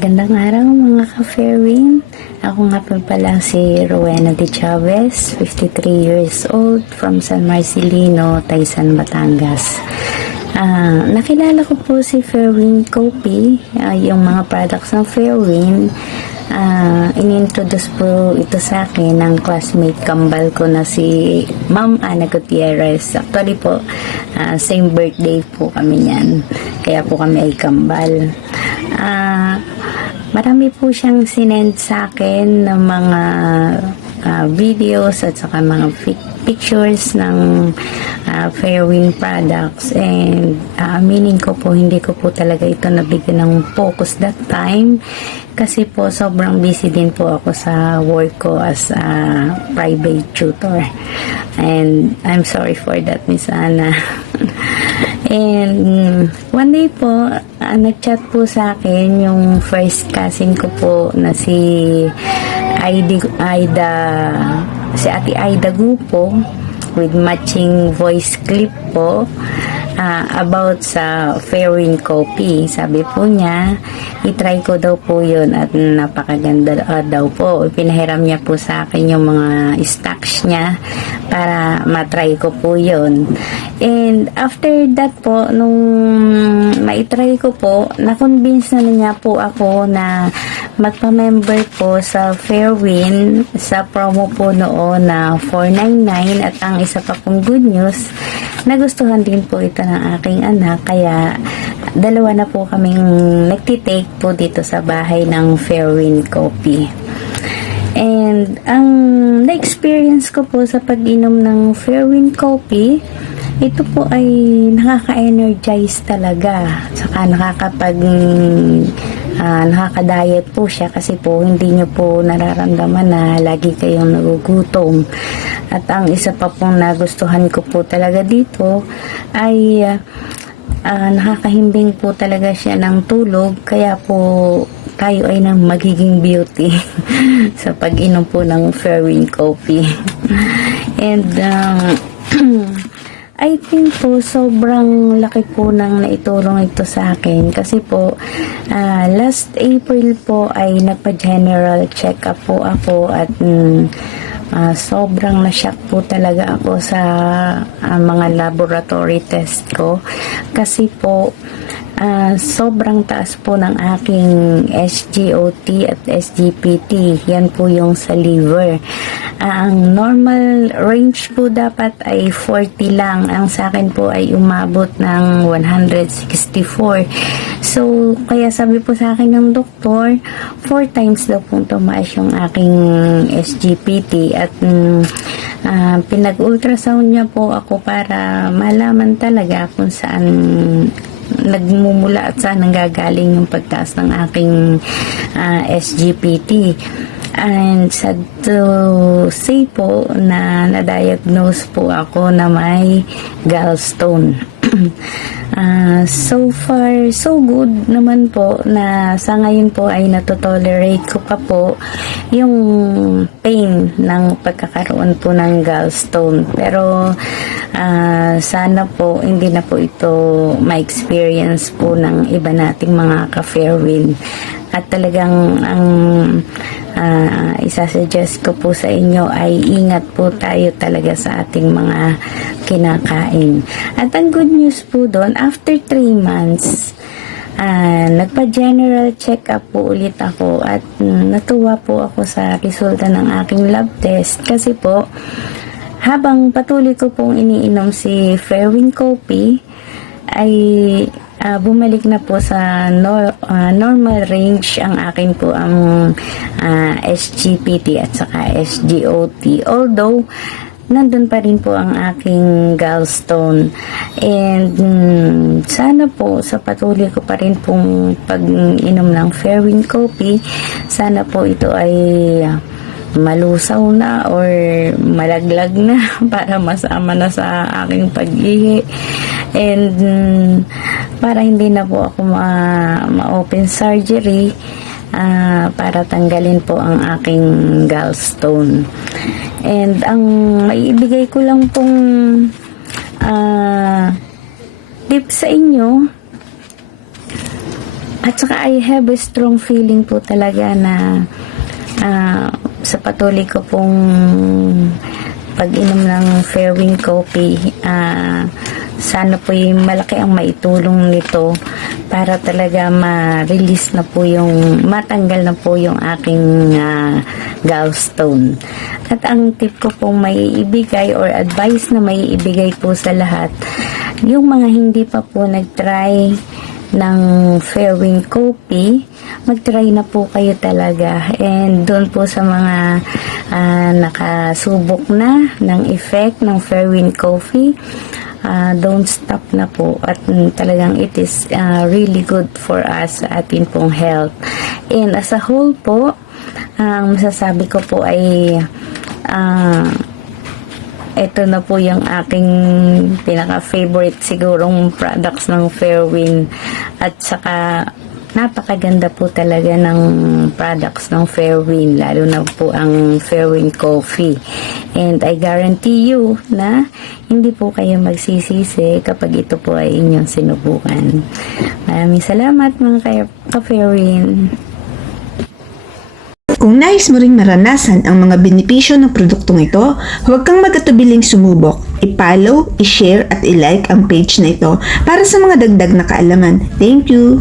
Magandang araw mga ka-Fairwin. Ako nga po pala si Rowena de Chavez, 53 years old, from San Marcelino, Taysan, Batangas. Nakilala ko po si Fairwin Coffee, yung mga products ng Fairwin. Inintroduce po ito sa akin ng classmate kambal ko na si Ma'am Ana Gutierrez. Actually po, same birthday po kami niyan. Kaya po kami ay kambal. Marami po siyang sinend sa akin ng mga videos at saka mga pictures ng Fairwin products, and aminin ko po, hindi ko po talaga ito nabigyan ng focus that time kasi po sobrang busy din po ako sa work ko as a private tutor, and I'm sorry for that, Miss Ana. And one day po, nag-chat po sa akin yung first cousin ko po na si Ate Aida Gupo, with matching voice clip po about sa Fairwin Coffee. Sabi po niya, itry ko daw po yun at napakaganda daw po. Pinahiram niya po sa akin yung mga stocks niya para matry ko po yun. And after that po, nung maitry ko po, na-convince na niya po ako na magpa-member po sa Fairwin sa promo po noon na $499, at ang isa pa pong good news, nagustuhan din po ito ng aking anak, kaya dalawa na po kaming nagtitake po dito sa bahay ng Fairwin Coffee. And ang na-experience ko po sa pag-inom ng Fairwin Coffee, ito po ay nakaka-energize talaga, saka nakaka-diet po siya kasi po hindi nyo po nararamdaman na lagi kayong nagugutom. At ang isa pa pong nagustuhan ko po talaga dito ay nakakahimbing po talaga siya ng tulog, kaya po tayo ay nang magiging beauty sa pag-inom po ng Fairwin Coffee. And I think po sobrang laki po nang naitulong ito sa akin kasi po last April po ay nagpa-general check-up po ako, at sobrang na-shock po talaga ako sa mga laboratory test ko kasi po sobrang taas po ng aking SGOT at SGPT. Yan po yung sa liver. Ang normal range po dapat ay 40 lang. Ang sa akin po ay umabot ng 164. So, kaya sabi po sa akin ng doktor, 4 times daw po tumaas yung aking SGPT, at pinag-ultrasound niya po ako para malaman talaga kung saan nagmumula at saan nanggagaling yung pagtaas ng aking SGPT. And sad to say po na na-diagnose po ako na may gallstone. So far, so good naman po na sa ngayon po ay natotolerate ko pa po yung pain ng pagkakaroon po ng gallstone. Pero sana po hindi na po ito ma-experience po ng iba nating mga ka-Fairwin. At talagang ang isasuggest ko po sa inyo ay ingat po tayo talaga sa ating mga kinakain. At ang good news po doon, after 3 months, nagpa-general check-up po ulit ako, at natuwa po ako sa resulta ng aking lab test kasi po habang patuloy ko pong iniinom si Fairwin Coffee ay bumalik na po sa normal range ang akin po ang SGPT at saka SGOT, although nandun pa rin po ang aking gallstone. And sana po sa patuloy ko pa rin pong pag-inom ng Fairwin Coffee, sana po ito ay malusaw na or malaglag na para masama na sa aking pag-ihi, and para hindi na po ako ma-open surgery para tanggalin po ang aking gallstone. And ang maibigay ko lang pong tip sa inyo At saka I have a strong feeling po talaga na sa patuloy ko pong pag-inom ng Fairwind Coffee, sana po yung malaki ang maitulong nito para talaga ma-release na po yung, matanggal na po yung aking gallstone. At ang tip ko pong may ibigay or advice na may ibigay po sa lahat, yung mga hindi pa po nag-try ng Fairwind Coffee, mag-try na po kayo talaga. And doon po sa mga nakasubok na ng effect ng Fairwind Coffee, don't stop na po. At talagang it is really good for us sa atin pong health. And as a whole po, ang masasabi ko po ay ito na po yung aking pinaka-favorite sigurong products ng Fairwind. At saka napakaganda po talaga ng products ng Fairwind, lalo na po ang Fairwind Coffee. And I guarantee you na hindi po kayo magsisisi kapag ito po ay inyong sinubukan. Maraming salamat mga ka-Fairwind. Kung nais mo ring maranasan ang mga benepisyo ng produktong ito, huwag kang mag-atubiling sumubok. I-follow, i-share at i-like ang page na ito para sa mga dagdag na kaalaman. Thank you!